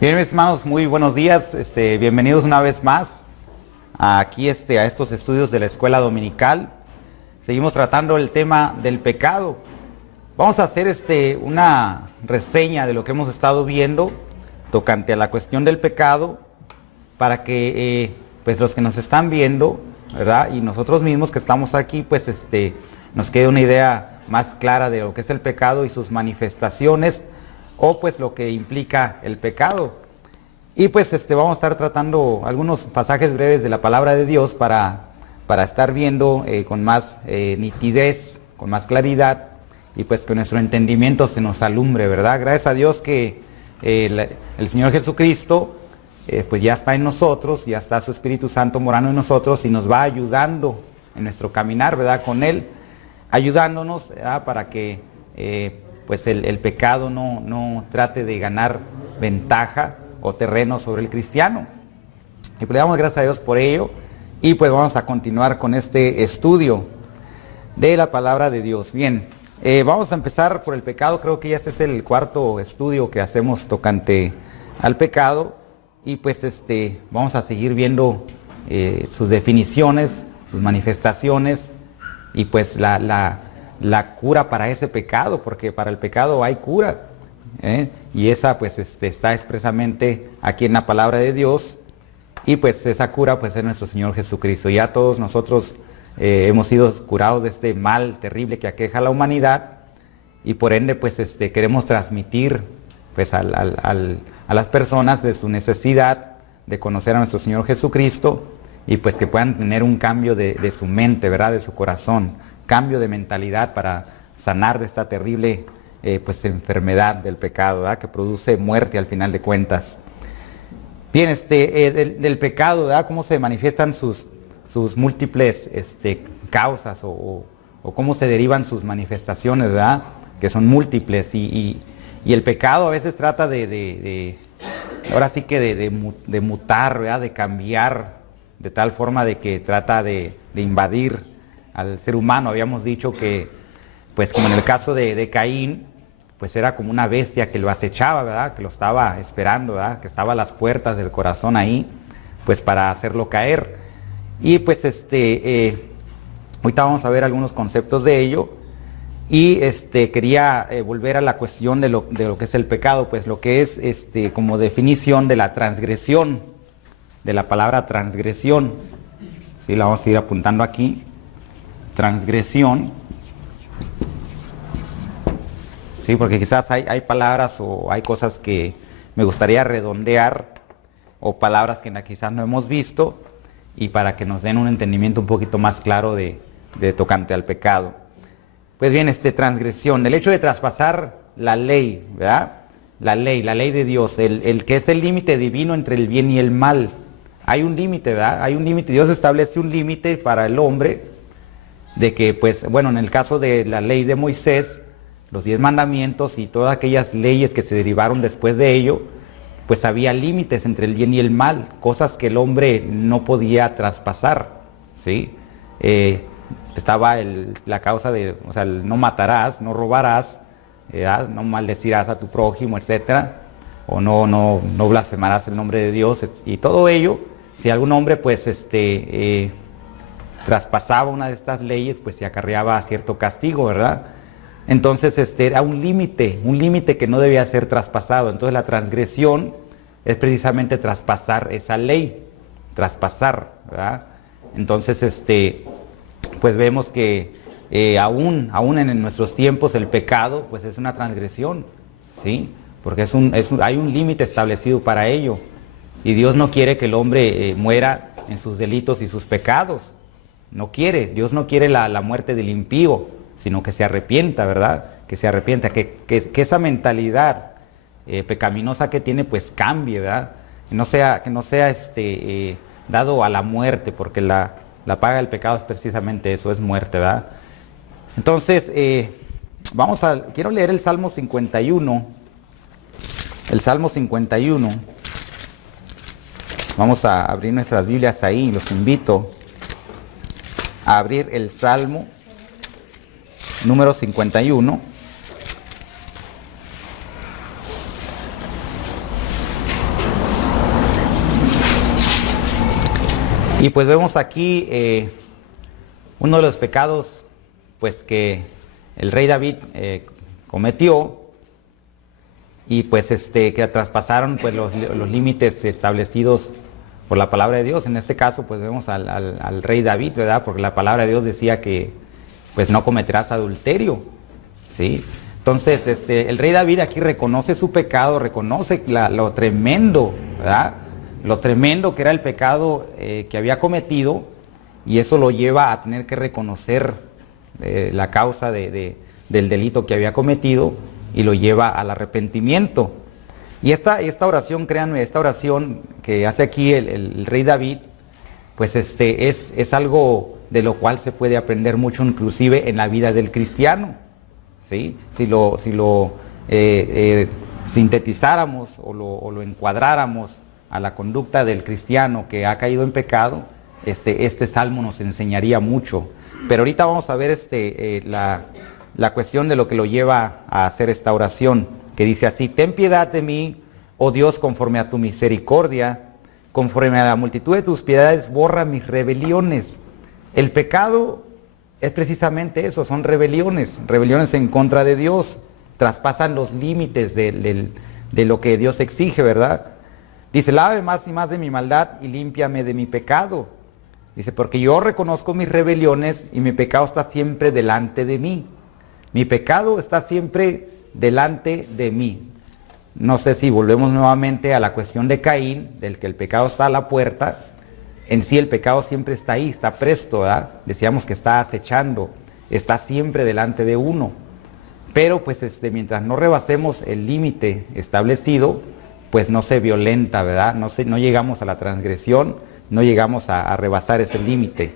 Bien, mis hermanos, muy buenos días. Bienvenidos una vez más aquí a estos estudios de la escuela dominical. Seguimos tratando el tema del pecado. Vamos a hacer una reseña de lo que hemos estado viendo tocante a la cuestión del pecado, para que pues los que nos están viendo, ¿verdad? Y nosotros mismos que estamos aquí, pues nos quede una idea más clara de lo que es el pecado y sus manifestaciones, o pues lo que implica el pecado. Y pues vamos a estar tratando algunos pasajes breves de la palabra de Dios para estar viendo con más nitidez, con más claridad, y pues que nuestro entendimiento se nos alumbre, ¿verdad? Gracias a Dios que el Señor Jesucristo pues ya está en nosotros, ya está su Espíritu Santo morando en nosotros y nos va ayudando en nuestro caminar, ¿verdad? Con Él, ayudándonos, ¿verdad? Para que pues el pecado no trate de ganar ventaja o terreno sobre el cristiano. Y pues le damos gracias a Dios por ello, y pues vamos a continuar con este estudio de la palabra de Dios. Bien, vamos a empezar por el pecado. Creo que ya este es el cuarto estudio que hacemos tocante al pecado, y pues vamos a seguir viendo sus definiciones, sus manifestaciones, y pues la cura para ese pecado, porque para el pecado hay cura, y esa pues está expresamente aquí en la palabra de Dios, y pues esa cura pues es nuestro Señor Jesucristo. Ya todos nosotros hemos sido curados de este mal terrible que aqueja a la humanidad, y por ende pues queremos transmitir pues a las personas de su necesidad de conocer a nuestro Señor Jesucristo, y pues que puedan tener un cambio de su mente, ¿verdad? De su corazón, cambio de mentalidad para sanar de esta terrible pues enfermedad del pecado, ¿verdad? Que produce muerte al final de cuentas. Bien, del pecado, ¿verdad? Cómo se manifiestan sus múltiples causas, o cómo se derivan sus manifestaciones, ¿verdad? Que son múltiples, y el pecado a veces trata ahora sí que de mutar, ¿verdad? De cambiar, de tal forma de que trata de invadir al ser humano. Habíamos dicho que, pues como en el caso de Caín, pues era como una bestia que lo acechaba, ¿verdad? Que lo estaba esperando, ¿verdad? Que estaba a las puertas del corazón ahí, pues para hacerlo caer. Y pues ahorita vamos a ver algunos conceptos de ello, y quería volver a la cuestión de lo que es el pecado, pues lo que es como definición de la transgresión, de la palabra transgresión. Sí, la vamos a ir apuntando aquí. Transgresión. Sí, porque quizás hay palabras o hay cosas que me gustaría redondear, o palabras que quizás no hemos visto, y para que nos den un entendimiento un poquito más claro de tocante al pecado. Pues bien, transgresión, el hecho de traspasar la ley, ¿verdad? La ley de Dios, el que es el límite divino entre el bien y el mal. Hay un límite, ¿verdad? Hay un límite. Dios establece un límite para el hombre, de que, pues, bueno, en el caso de la ley de Moisés, los 10 mandamientos y todas aquellas leyes que se derivaron después de ello, pues había límites entre el bien y el mal, cosas que el hombre no podía traspasar, ¿sí? Estaba la causa de, o sea, el no matarás, no robarás, no maldecirás a tu prójimo, etcétera, o no blasfemarás el nombre de Dios, y todo ello. Si algún hombre pues traspasaba una de estas leyes, pues se acarreaba cierto castigo, ¿verdad? Entonces era un límite que no debía ser traspasado. Entonces la transgresión es precisamente traspasar esa ley, traspasar, ¿verdad? Entonces pues vemos que aún en nuestros tiempos el pecado pues es una transgresión, ¿sí? Porque hay un límite establecido para ello, y Dios no quiere que el hombre muera en sus delitos y sus pecados. No quiere, Dios no quiere la muerte del impío, sino que se arrepienta, ¿verdad? Que se arrepienta, que esa mentalidad pecaminosa que tiene pues cambie, ¿verdad? Que no sea dado a la muerte, porque la paga del pecado es precisamente eso, es muerte, ¿verdad? Entonces, quiero leer el Salmo 51. El Salmo 51. Vamos a abrir nuestras Biblias ahí, los invito a abrir el Salmo número 51. Y pues vemos aquí uno de los pecados pues que el rey David cometió, y pues que traspasaron pues los límites establecidos por la palabra de Dios. En este caso pues vemos al rey David, ¿verdad? Porque la palabra de Dios decía que pues no cometerás adulterio, ¿sí? Entonces el rey David aquí reconoce su pecado, reconoce lo tremendo, ¿verdad? Lo tremendo que era el pecado que había cometido, y eso lo lleva a tener que reconocer la causa del delito que había cometido, y lo lleva al arrepentimiento. Y esta oración, créanme, esta oración que hace aquí el rey David, pues es algo de lo cual se puede aprender mucho, inclusive en la vida del cristiano, ¿sí? Si lo sintetizáramos o lo encuadráramos a la conducta del cristiano que ha caído en pecado, este salmo nos enseñaría mucho. Pero ahorita vamos a ver la cuestión de lo que lo lleva a hacer esta oración, que dice así: ten piedad de mí, oh Dios, conforme a tu misericordia, conforme a la multitud de tus piedades, borra mis rebeliones. El pecado es precisamente eso, son rebeliones en contra de Dios, traspasan los límites de lo que Dios exige, ¿verdad? Dice: lávame más y más de mi maldad y límpiame de mi pecado. Dice: porque yo reconozco mis rebeliones y mi pecado está siempre delante de mí. Mi pecado está siempre delante de mí. No sé si volvemos nuevamente a la cuestión de Caín, del que el pecado está a la puerta. En sí el pecado siempre está ahí, está presto, ¿verdad? Decíamos que está acechando, está siempre delante de uno. Pero pues mientras no rebasemos el límite establecido, pues no se violenta, ¿verdad? No llegamos a la transgresión, no llegamos a rebasar ese límite.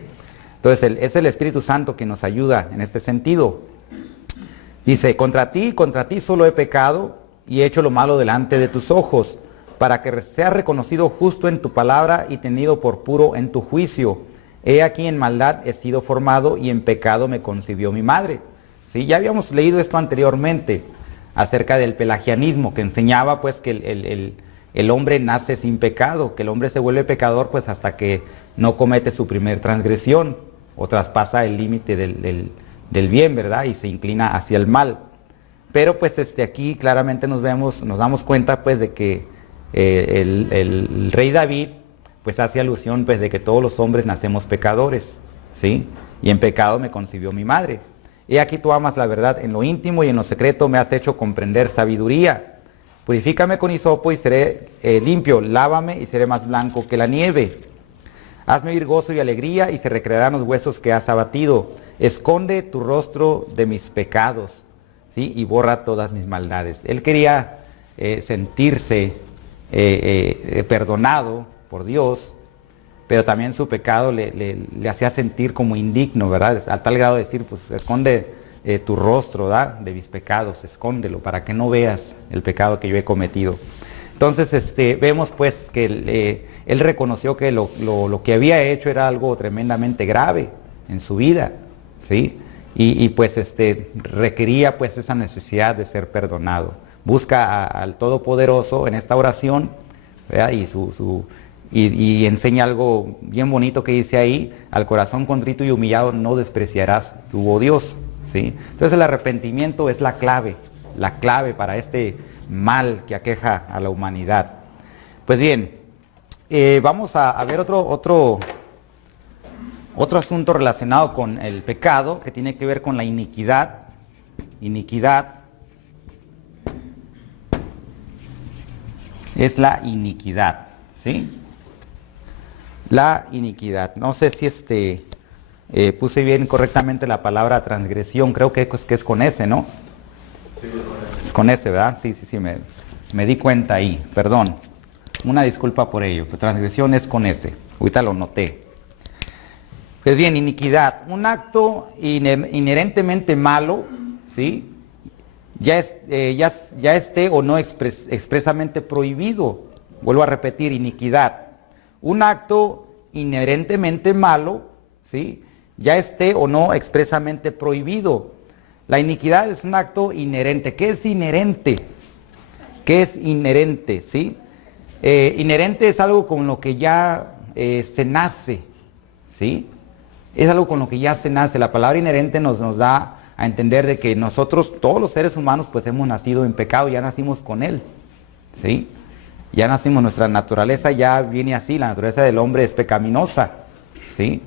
Entonces es el Espíritu Santo que nos ayuda en este sentido. Dice: contra ti solo he pecado y he hecho lo malo delante de tus ojos, para que seas reconocido justo en tu palabra y tenido por puro en tu juicio. He aquí en maldad he sido formado y en pecado me concibió mi madre. ¿Sí? Ya habíamos leído esto anteriormente, acerca del pelagianismo, que enseñaba pues que el hombre nace sin pecado, que el hombre se vuelve pecador pues hasta que no comete su primer transgresión o traspasa el límite del bien, ¿verdad? Y se inclina hacia el mal. Pero pues aquí claramente nos damos cuenta pues de que el rey David pues hace alusión pues de que todos los hombres nacemos pecadores, ¿sí? Y en pecado me concibió mi madre. He aquí tú amas la verdad en lo íntimo y en lo secreto me has hecho comprender sabiduría. Purifícame con hisopo y seré limpio, lávame y seré más blanco que la nieve. Hazme oír gozo y alegría y se recrearán los huesos que has abatido. Esconde tu rostro de mis pecados, ¿sí? Y borra todas mis maldades. Él quería sentirse perdonado por Dios, pero también su pecado le hacía sentir como indigno, ¿verdad? A tal grado de decir: pues esconde tu rostro, ¿verdad? De mis pecados, escóndelo para que no veas el pecado que yo he cometido. Entonces vemos pues que él reconoció que lo que había hecho era algo tremendamente grave en su vida, ¿sí? Y pues requería pues esa necesidad de ser perdonado. Busca al Todopoderoso en esta oración, ¿verdad? Y enseña algo bien bonito que dice ahí: al corazón contrito y humillado no despreciarás tú, oh Dios, ¿sí? Entonces el arrepentimiento es la clave para este mal que aqueja a la humanidad. Pues bien, vamos a ver otro asunto relacionado con el pecado, que tiene que ver con la iniquidad. Iniquidad es la iniquidad, ¿sí? La iniquidad. No sé si puse bien correctamente la palabra transgresión. Creo que es con S, ¿no? Sí, es con S, ¿verdad? Sí, me di cuenta ahí. Perdón. Una disculpa por ello. Transgresión es con S. Ahorita lo noté. Pues bien, iniquidad. Un acto inherentemente malo, ¿sí? Ya esté o no expresamente prohibido. Vuelvo a repetir: iniquidad. Un acto inherentemente malo, ¿sí? Ya esté o no expresamente prohibido. La iniquidad es un acto inherente. ¿Qué es inherente? ¿Qué es inherente? ¿Sí? Inherente es algo con lo que ya se nace, ¿sí? Es algo con lo que ya se nace. La palabra inherente nos da a entender de que nosotros, todos los seres humanos, pues hemos nacido en pecado, ya nacimos con él, ¿sí? Ya nacimos, nuestra naturaleza ya viene así, la naturaleza del hombre es pecaminosa, ¿sí?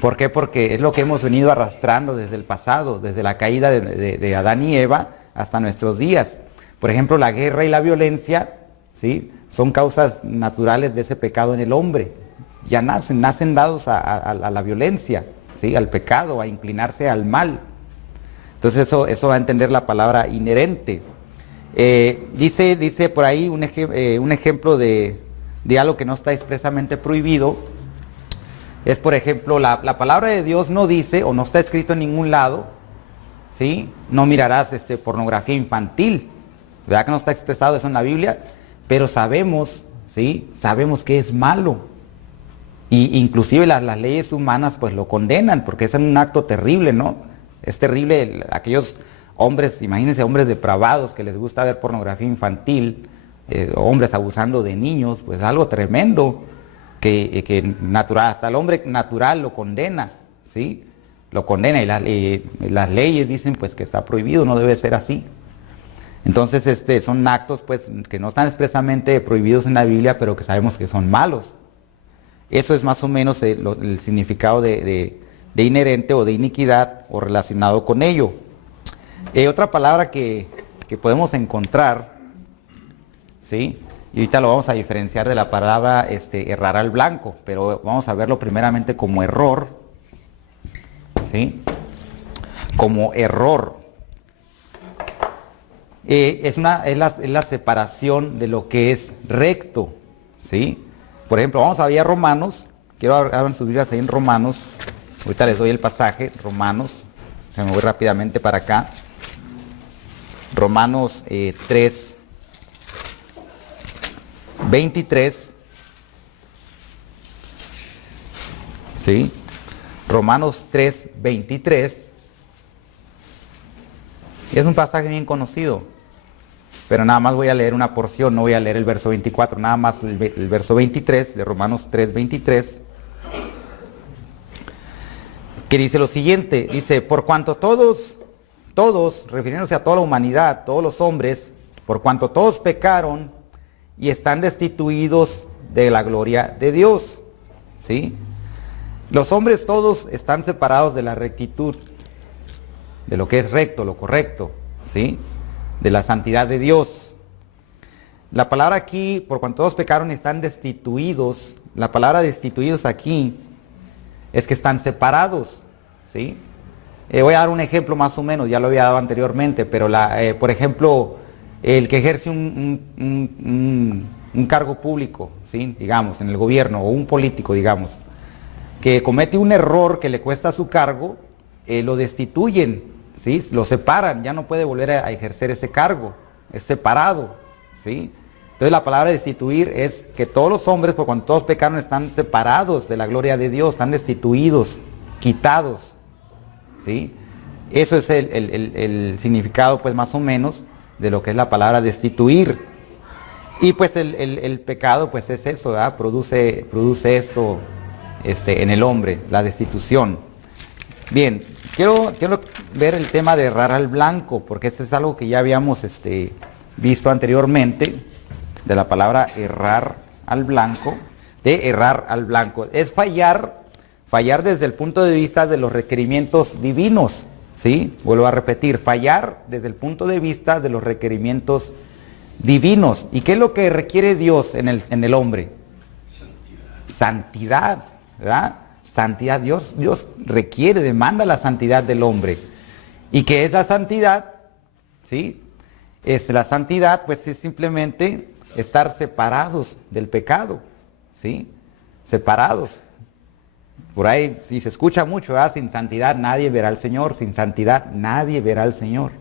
¿Por qué? Porque es lo que hemos venido arrastrando desde el pasado, desde la caída de Adán y Eva hasta nuestros días. Por ejemplo, la guerra y la violencia, ¿sí? Son causas naturales de ese pecado en el hombre. Ya nacen dados a la violencia, ¿sí? Al pecado, a inclinarse al mal. Entonces eso va a entender la palabra inherente. Dice por ahí un ejemplo de algo que no está expresamente prohibido. Es, por ejemplo, la palabra de Dios no dice, o no está escrito en ningún lado, ¿sí? No mirarás pornografía infantil. ¿Verdad que no está expresado eso en la Biblia? Pero sabemos, ¿sí? Sabemos que es malo. Y inclusive las leyes humanas pues lo condenan, porque es un acto terrible, ¿no? Es terrible aquellos hombres, imagínense hombres depravados que les gusta ver pornografía infantil, hombres abusando de niños, pues algo tremendo, que natural, hasta el hombre natural lo condena, ¿sí? Lo condena y las leyes dicen pues que está prohibido, no debe ser así. Entonces son actos pues que no están expresamente prohibidos en la Biblia, pero que sabemos que son malos. Eso es más o menos el significado de inherente o de iniquidad o relacionado con ello. Otra palabra que podemos encontrar, ¿sí? Y ahorita lo vamos a diferenciar de la palabra errar al blanco, pero vamos a verlo primeramente como error, ¿sí? Como error. Es la separación de lo que es recto, ¿sí? Por ejemplo, vamos a ver a Romanos. Quiero abrir sus Biblias ahí en Romanos. Ahorita les doy el pasaje, Romanos. Me voy rápidamente para acá. Romanos 3, 23. ¿Sí? Romanos 3, 23. Es un pasaje bien conocido, pero nada más voy a leer una porción, no voy a leer el verso 24, nada más el verso 23 de Romanos 3, 23, que dice lo siguiente, dice, por cuanto todos, refiriéndose a toda la humanidad, todos los hombres, por cuanto todos pecaron y están destituidos de la gloria de Dios, ¿sí? Los hombres todos están separados de la rectitud, de lo que es recto, lo correcto, ¿sí? De la santidad de Dios. La palabra aquí, por cuanto todos pecaron y están destituidos, la palabra destituidos aquí es que están separados, ¿sí? Voy a dar un ejemplo más o menos, ya lo había dado anteriormente, pero por ejemplo, el que ejerce un cargo público, ¿sí? Digamos, en el gobierno, o un político, digamos, que comete un error que le cuesta su cargo, lo destituyen, ¿sí? Lo separan, ya no puede volver a ejercer ese cargo, es separado, ¿sí? Entonces la palabra destituir es que todos los hombres, por cuanto todos pecaron, están separados de la gloria de Dios, están destituidos, quitados, ¿sí? Eso es el significado, pues más o menos, de lo que es la palabra destituir. Y pues el pecado, pues es eso, ¿verdad? Produce esto en el hombre, la destitución. Bien, quiero ver el tema de errar al blanco, porque este es algo que ya habíamos visto anteriormente, de la palabra errar al blanco, de errar al blanco. Es fallar desde el punto de vista de los requerimientos divinos, ¿sí? Vuelvo a repetir, fallar desde el punto de vista de los requerimientos divinos. ¿Y qué es lo que requiere Dios en el hombre? Santidad, ¿verdad? Santidad. Dios requiere, demanda la santidad del hombre. ¿Y qué es la santidad? ¿Sí? La santidad pues es simplemente estar separados del pecado, ¿sí? Separados. Por ahí, si se escucha mucho, ¿verdad? Sin santidad nadie verá al Señor, sin santidad nadie verá al Señor,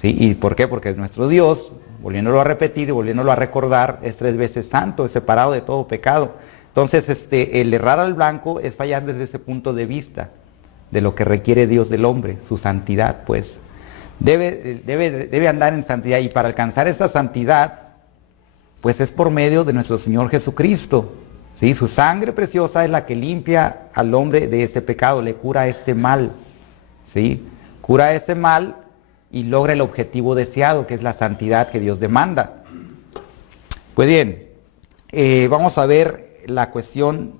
¿sí? ¿Y por qué? Porque nuestro Dios, volviéndolo a repetir y volviéndolo a recordar, es 3 veces santo, es separado de todo pecado. Entonces, el errar al blanco es fallar desde ese punto de vista, de lo que requiere Dios del hombre, su santidad, pues. Debe andar en santidad, y para alcanzar esa santidad, pues es por medio de nuestro Señor Jesucristo, ¿sí? Su sangre preciosa es la que limpia al hombre de ese pecado, le cura este mal, ¿sí? Cura ese mal y logra el objetivo deseado, que es la santidad que Dios demanda. Pues bien, vamos a ver la cuestión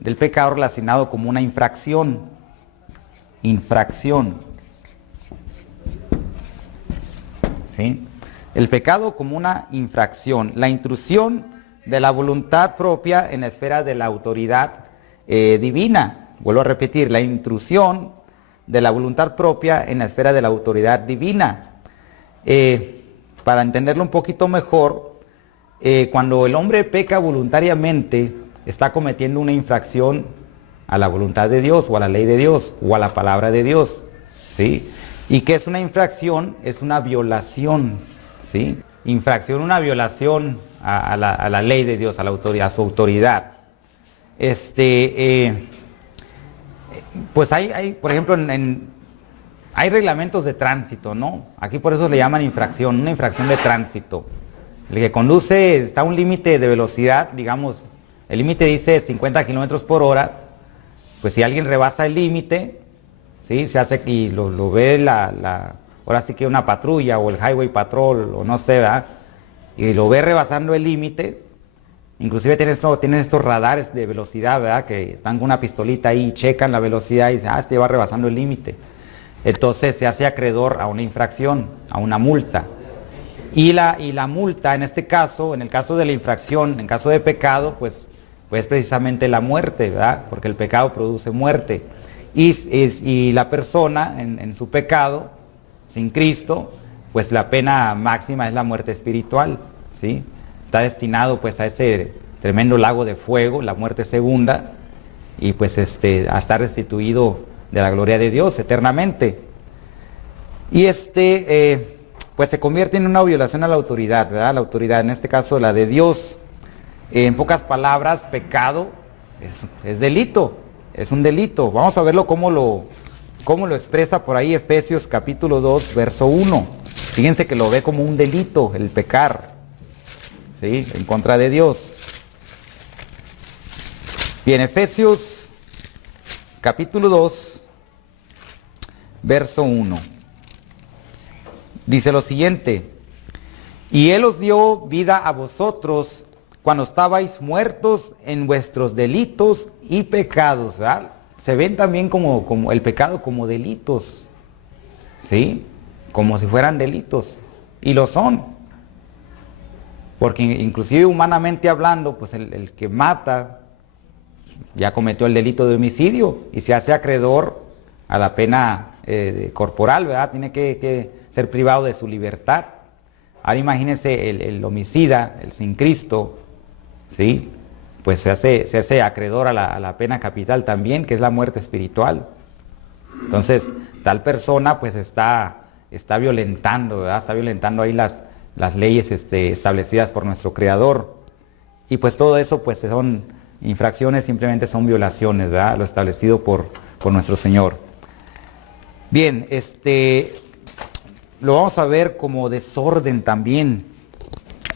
del pecado relacionado como una infracción. Infracción. ¿Sí? El pecado como una infracción. La intrusión de la voluntad propia en la esfera de la autoridad divina. Vuelvo a repetir, la intrusión de la voluntad propia en la esfera de la autoridad divina. Para entenderlo un poquito mejor, cuando el hombre peca voluntariamente, está cometiendo una infracción a la voluntad de Dios, o a la ley de Dios, o a la palabra de Dios, ¿sí? ¿Y qué es una infracción? Es una violación, ¿sí? Infracción, una violación a la ley de Dios, a la autoridad, a su autoridad. Pues hay, por ejemplo, hay reglamentos de tránsito, ¿no? Aquí por eso le llaman infracción, una infracción de tránsito. El que conduce está a un límite de velocidad, digamos, el límite dice 50 kilómetros por hora, pues si alguien rebasa el límite, ¿sí? Se hace y lo ve ahora sí que una patrulla o el Highway Patrol o no sé, ¿verdad? Y lo ve rebasando el límite, inclusive tienen estos radares de velocidad, ¿verdad? Que están con una pistolita ahí, checan la velocidad y dicen, este va rebasando el límite. Entonces se hace acreedor a una infracción, a una multa. Y la multa en este caso, en el caso de la infracción, en caso de pecado, pues precisamente la muerte, ¿verdad? Porque el pecado produce muerte. Y la persona en su pecado, sin Cristo, pues la pena máxima es la muerte espiritual, ¿sí? Está destinado pues a ese tremendo lago de fuego, la muerte segunda, y pues a estar restituido de la gloria de Dios eternamente. Y pues se convierte en una violación a la autoridad, ¿verdad? La autoridad, en este caso la de Dios. En pocas palabras, pecado es delito, es un delito. Vamos a verlo cómo lo expresa por ahí Efesios capítulo 2, verso 1. Fíjense que lo ve como un delito, el pecar, ¿sí? En contra de Dios. Bien, Efesios capítulo 2, verso 1. Dice lo siguiente: y Él os dio vida a vosotros cuando estabais muertos en vuestros delitos y pecados, ¿verdad? Se ven también como el pecado como delitos, ¿sí? Como si fueran delitos, y lo son. Porque inclusive humanamente hablando, pues el que mata ya cometió el delito de homicidio y se hace acreedor a la pena corporal, ¿verdad? Tiene que ser privado de su libertad. Ahora imagínense el homicida, el sin Cristo, ¿sí? Pues se hace acreedor a la pena capital también, que es la muerte espiritual. Entonces, tal persona pues está violentando, ¿verdad? Está violentando ahí las leyes establecidas por nuestro Creador. Y pues todo eso pues son infracciones, simplemente son violaciones, ¿verdad? Lo establecido por nuestro Señor. Bien, lo vamos a ver como desorden también.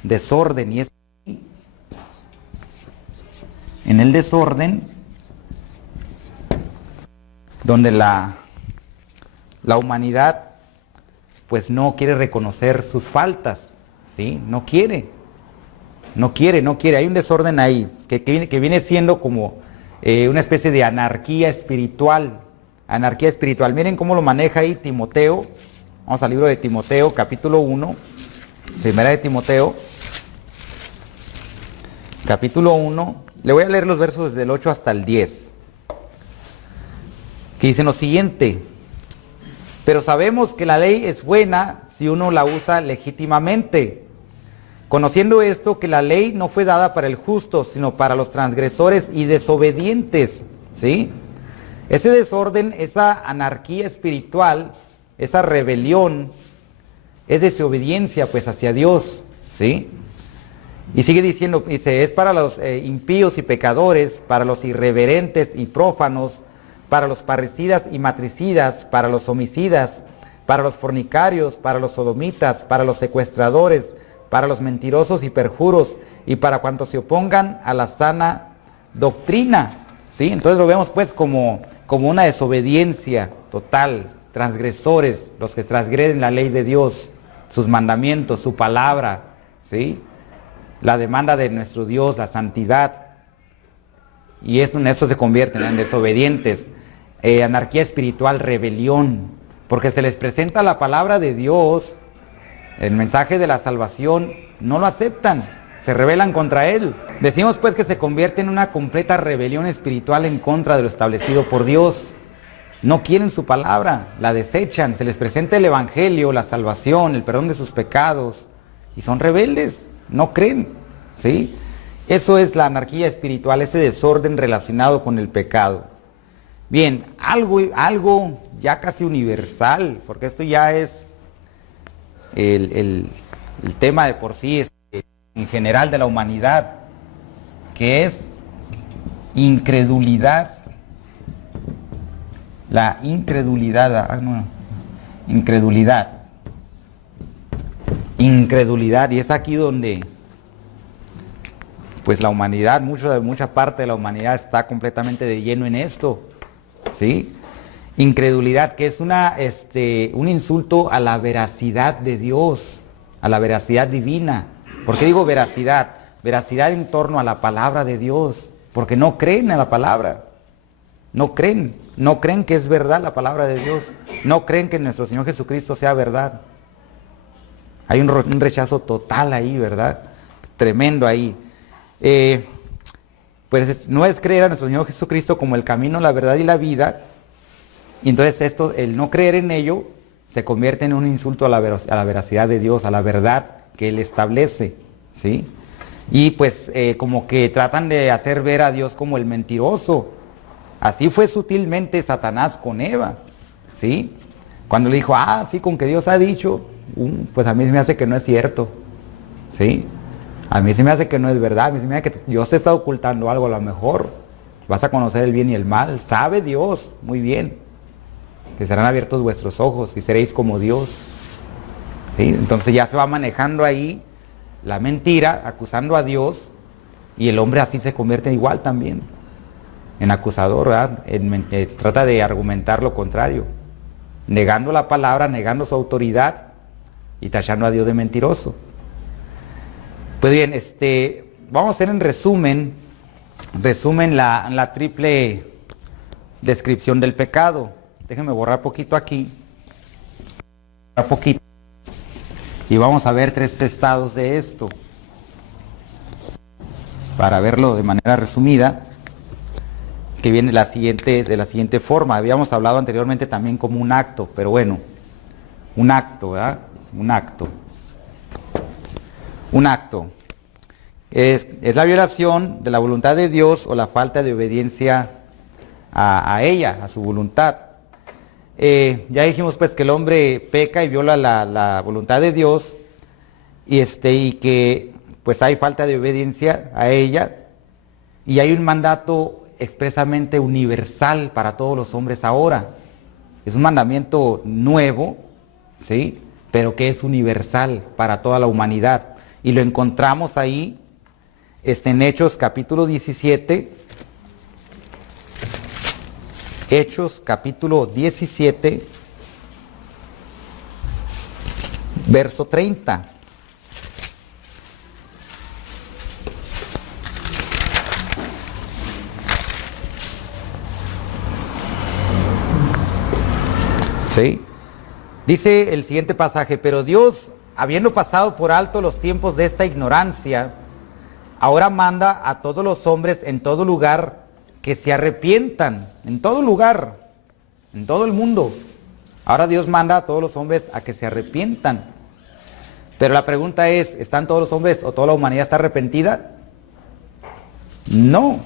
Desorden, y es en el desorden donde la humanidad pues no quiere reconocer sus faltas, ¿sí? No quiere. Hay un desorden ahí que viene siendo como una especie de anarquía espiritual. Anarquía espiritual. Miren cómo lo maneja ahí Timoteo. Vamos al libro de Timoteo, capítulo 1. Primera de Timoteo, capítulo 1. Le voy a leer los versos desde el 8 hasta el 10. Que dicen lo siguiente: pero sabemos que la ley es buena si uno la usa legítimamente, conociendo esto, que la ley no fue dada para el justo, sino para los transgresores y desobedientes, ¿sí? Ese desorden, esa anarquía espiritual, esa rebelión, es desobediencia pues hacia Dios, ¿sí? Y sigue diciendo, dice, es para los impíos y pecadores, para los irreverentes y prófanos, para los parricidas y matricidas, para los homicidas, para los fornicarios, para los sodomitas, para los secuestradores, para los mentirosos y perjuros, y para cuantos se opongan a la sana doctrina, ¿sí? Entonces lo vemos pues como una desobediencia total, transgresores, los que transgreden la ley de Dios, sus mandamientos, su palabra, ¿sí? La demanda de nuestro Dios, la santidad. Y en eso se convierten en desobedientes. Anarquía espiritual, rebelión, porque se les presenta la palabra de Dios, el mensaje de la salvación, no lo aceptan, se rebelan contra él. Decimos pues que se convierte en una completa rebelión espiritual en contra de lo establecido por Dios. No quieren su palabra, la desechan, se les presenta el evangelio, la salvación, el perdón de sus pecados, y son rebeldes, no creen, ¿sí? Eso es la anarquía espiritual, ese desorden relacionado con el pecado. Bien, algo ya casi universal, porque esto ya es el tema de por sí, en general de la humanidad, que es incredulidad. La incredulidad, incredulidad, y es aquí donde pues la humanidad, mucha parte de la humanidad está completamente de lleno en esto, ¿sí? Incredulidad, que es un insulto a la veracidad de Dios, a la veracidad divina. ¿Por qué digo veracidad? Veracidad en torno a la palabra de Dios, porque no creen en la palabra, no creen que es verdad la palabra de Dios, no creen que nuestro Señor Jesucristo sea verdad. Hay un rechazo total ahí, ¿verdad? Tremendo ahí. Pues no es creer a nuestro Señor Jesucristo como el camino, la verdad y la vida, y entonces el no creer en ello se convierte en un insulto a la veracidad de Dios, a la verdad que Él establece, ¿sí? Y pues como que tratan de hacer ver a Dios como el mentiroso. Así fue sutilmente Satanás con Eva, ¿sí? Cuando le dijo, sí, con que Dios ha dicho, pues a mí se me hace que no es cierto, ¿sí? A mí se me hace que no es verdad, a mí se me hace que Dios te está ocultando algo a lo mejor. Vas a conocer el bien y el mal, sabe Dios muy bien, que serán abiertos vuestros ojos y seréis como Dios, ¿sí? Entonces ya se va manejando ahí la mentira, acusando a Dios, y el hombre así se convierte igual también, en acusador, ¿verdad? Trata de argumentar lo contrario, negando la palabra, negando su autoridad y tachando a Dios de mentiroso. Pues bien, vamos a hacer en resumen la triple descripción del pecado. Déjenme borrar poquito aquí, y vamos a ver 3 estados de esto, para verlo de manera resumida, que viene de la siguiente forma. Habíamos hablado anteriormente también como un acto, pero bueno, un acto, ¿verdad? Un acto. Es la violación de la voluntad de Dios o la falta de obediencia a ella, a su voluntad. Ya dijimos pues que el hombre peca y viola la voluntad de Dios, y que pues hay falta de obediencia a ella, y hay un mandato expresamente universal para todos los hombres ahora. Es un mandamiento nuevo, ¿sí? Pero que es universal para toda la humanidad. Y lo encontramos ahí en Hechos capítulo 17. Hechos capítulo 17, verso 30. ¿Sí? Dice el siguiente pasaje: pero Dios, habiendo pasado por alto los tiempos de esta ignorancia, ahora manda a todos los hombres en todo lugar que se arrepientan, en todo lugar, en todo el mundo. Ahora Dios manda a todos los hombres a que se arrepientan. Pero la pregunta es, ¿están todos los hombres o toda la humanidad está arrepentida? No.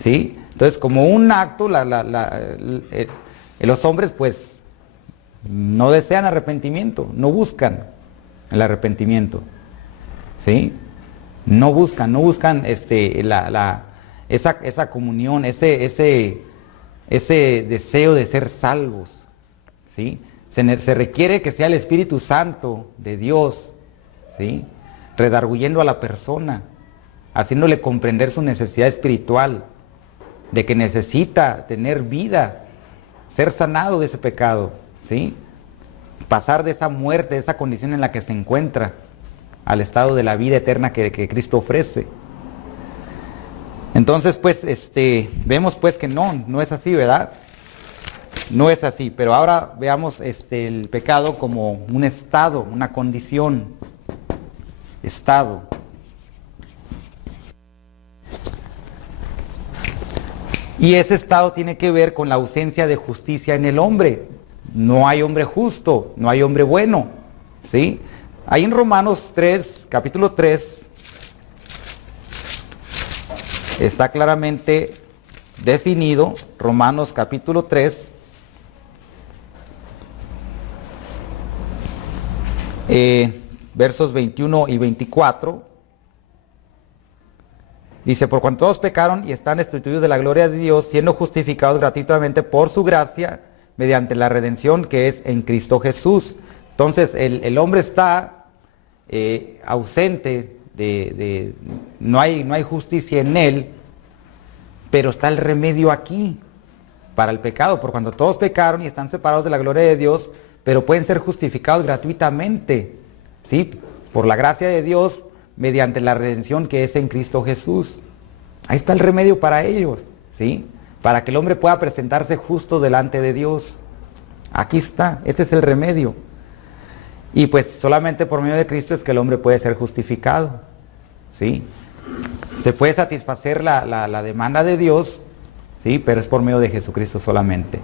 ¿Sí? Entonces, como un acto, los hombres pues no desean arrepentimiento, no buscan el arrepentimiento, ¿sí? No buscan esa comunión, ese deseo de ser salvos, ¿sí? Se requiere que sea el Espíritu Santo de Dios, ¿sí? Redarguyendo a la persona haciéndole comprender su necesidad espiritual, de que necesita tener vida, ser sanado de ese pecado, ¿sí? Pasar de esa muerte, de esa condición en la que se encuentra, al estado de la vida eterna que Cristo ofrece. Entonces, pues, vemos pues que no es así, ¿verdad? No es así, pero ahora veamos el pecado como un estado, una condición, estado. Y ese estado tiene que ver con la ausencia de justicia en el hombre. No hay hombre justo, no hay hombre bueno, ¿sí? Ahí en Romanos 3, capítulo 3, está claramente definido, Romanos capítulo 3, versos 21 y 24, dice, por cuanto todos pecaron y están destituidos de la gloria de Dios, siendo justificados gratuitamente por su gracia, mediante la redención que es en Cristo Jesús. Entonces el hombre está ausente, no hay justicia en él, pero está el remedio aquí para el pecado, por cuando todos pecaron y están separados de la gloria de Dios, pero pueden ser justificados gratuitamente, ¿sí? Por la gracia de Dios, mediante la redención que es en Cristo Jesús. Ahí está el remedio para ellos, ¿sí? Para que el hombre pueda presentarse justo delante de Dios. Aquí está, este es el remedio. Y pues solamente por medio de Cristo es que el hombre puede ser justificado, ¿sí? Se puede satisfacer la demanda de Dios, ¿sí? Pero es por medio de Jesucristo solamente.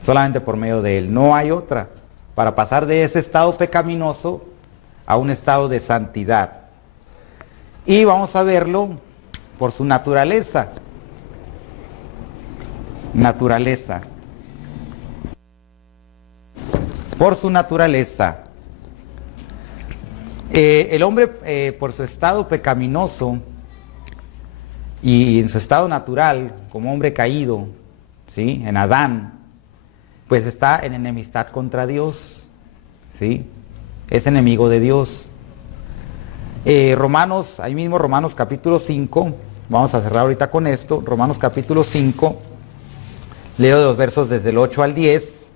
Solamente por medio de Él. No hay otra. Para pasar de ese estado pecaminoso a un estado de santidad. Y vamos a verlo por su naturaleza. Naturaleza. Por su naturaleza. El hombre, por su estado pecaminoso y en su estado natural, como hombre caído, ¿sí? En Adán, pues está en enemistad contra Dios, ¿sí? Es enemigo de Dios. Romanos, ahí mismo Romanos capítulo 5, vamos a cerrar ahorita con esto, Romanos capítulo 5, leo de los versos desde el 8 al 10,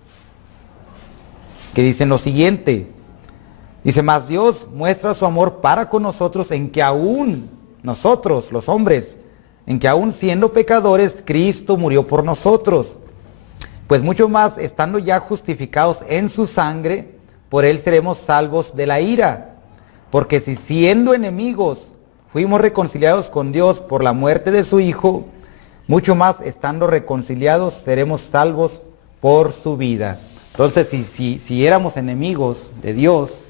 que dicen lo siguiente, dice, mas Dios muestra su amor para con nosotros en que aún nosotros, los hombres, en que aún siendo pecadores, Cristo murió por nosotros. Pues mucho más, estando ya justificados en su sangre, por él seremos salvos de la ira. Porque si siendo enemigos fuimos reconciliados con Dios por la muerte de su Hijo, mucho más, estando reconciliados, seremos salvos por su vida. Entonces, si éramos enemigos de Dios,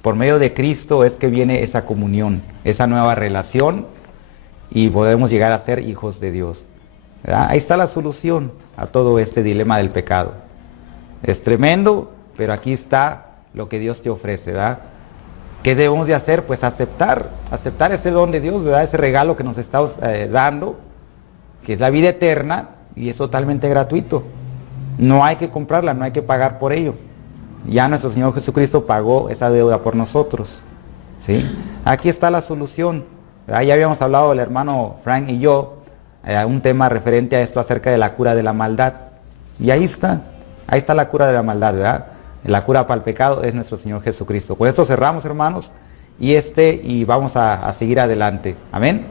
por medio de Cristo es que viene esa comunión, esa nueva relación, y podemos llegar a ser hijos de Dios, ¿verdad? Ahí está la solución a todo este dilema del pecado. Es tremendo, pero aquí está lo que Dios te ofrece, ¿verdad? ¿Qué debemos de hacer? Pues aceptar ese don de Dios, ¿verdad? Ese regalo que nos está dando, que es la vida eterna, y es totalmente gratuito. No hay que comprarla, no hay que pagar por ello. Ya nuestro Señor Jesucristo pagó esa deuda por nosotros, ¿sí? Aquí está la solución, ¿verdad? Ya habíamos hablado el hermano Frank y yo, un tema referente a esto acerca de la cura de la maldad. Y ahí está la cura de la maldad, ¿verdad? La cura para el pecado es nuestro Señor Jesucristo. Con esto cerramos, hermanos, y vamos a seguir adelante. Amén.